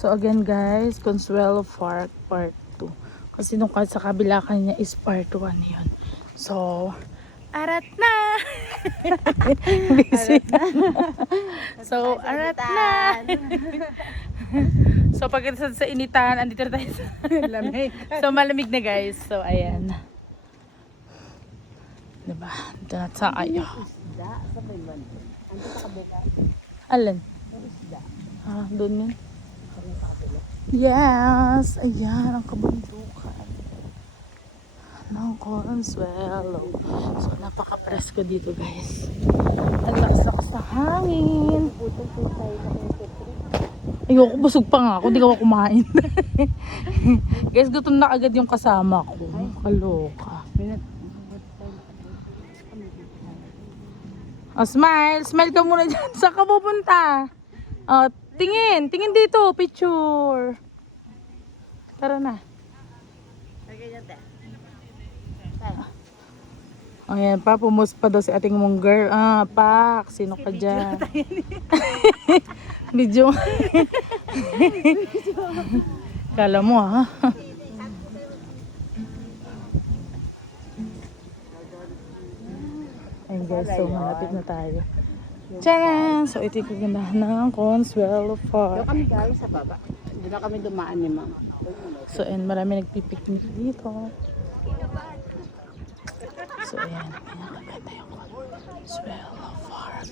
So again guys, Consuelo Park Part 2. Kasi nung sa kabila kanya is Part 1 yun. So, arat na! Busy. So, arat na! So, pag sa initan, andito na tayo sa lamig. So, malamig na guys. So, ayan. Diba? Dito na tayo. Alin? Ah, doon yun. Yes! Ayan, ang kabundukan ng Consuelo. So, napaka-presko dito guys. Ang lakas-lakas na hangin. Ayoko, busog pa nga ako. Hindi ka kumain. Guys, gutom na agad yung kasama ko. Kaloka. Oh, smile. Smile ka muna dyan. Saan ka pupunta? Oh, tingin. Tingin dito. Picture. Tara na. Ayan pa, pumus pa daw si ating mong girl. Ah, Pak, sino ka dyan? Video. Kala mo ha? Ayun guys, so malapit na tayo. Tcharan! So ito yung kagandahan ng Consuelo Park. Kami galing sa baba. Hindi na kami dumaan ni mama. So and marami nagpipiknik dito. So ayan, pinakaganda yung Consuelo Park.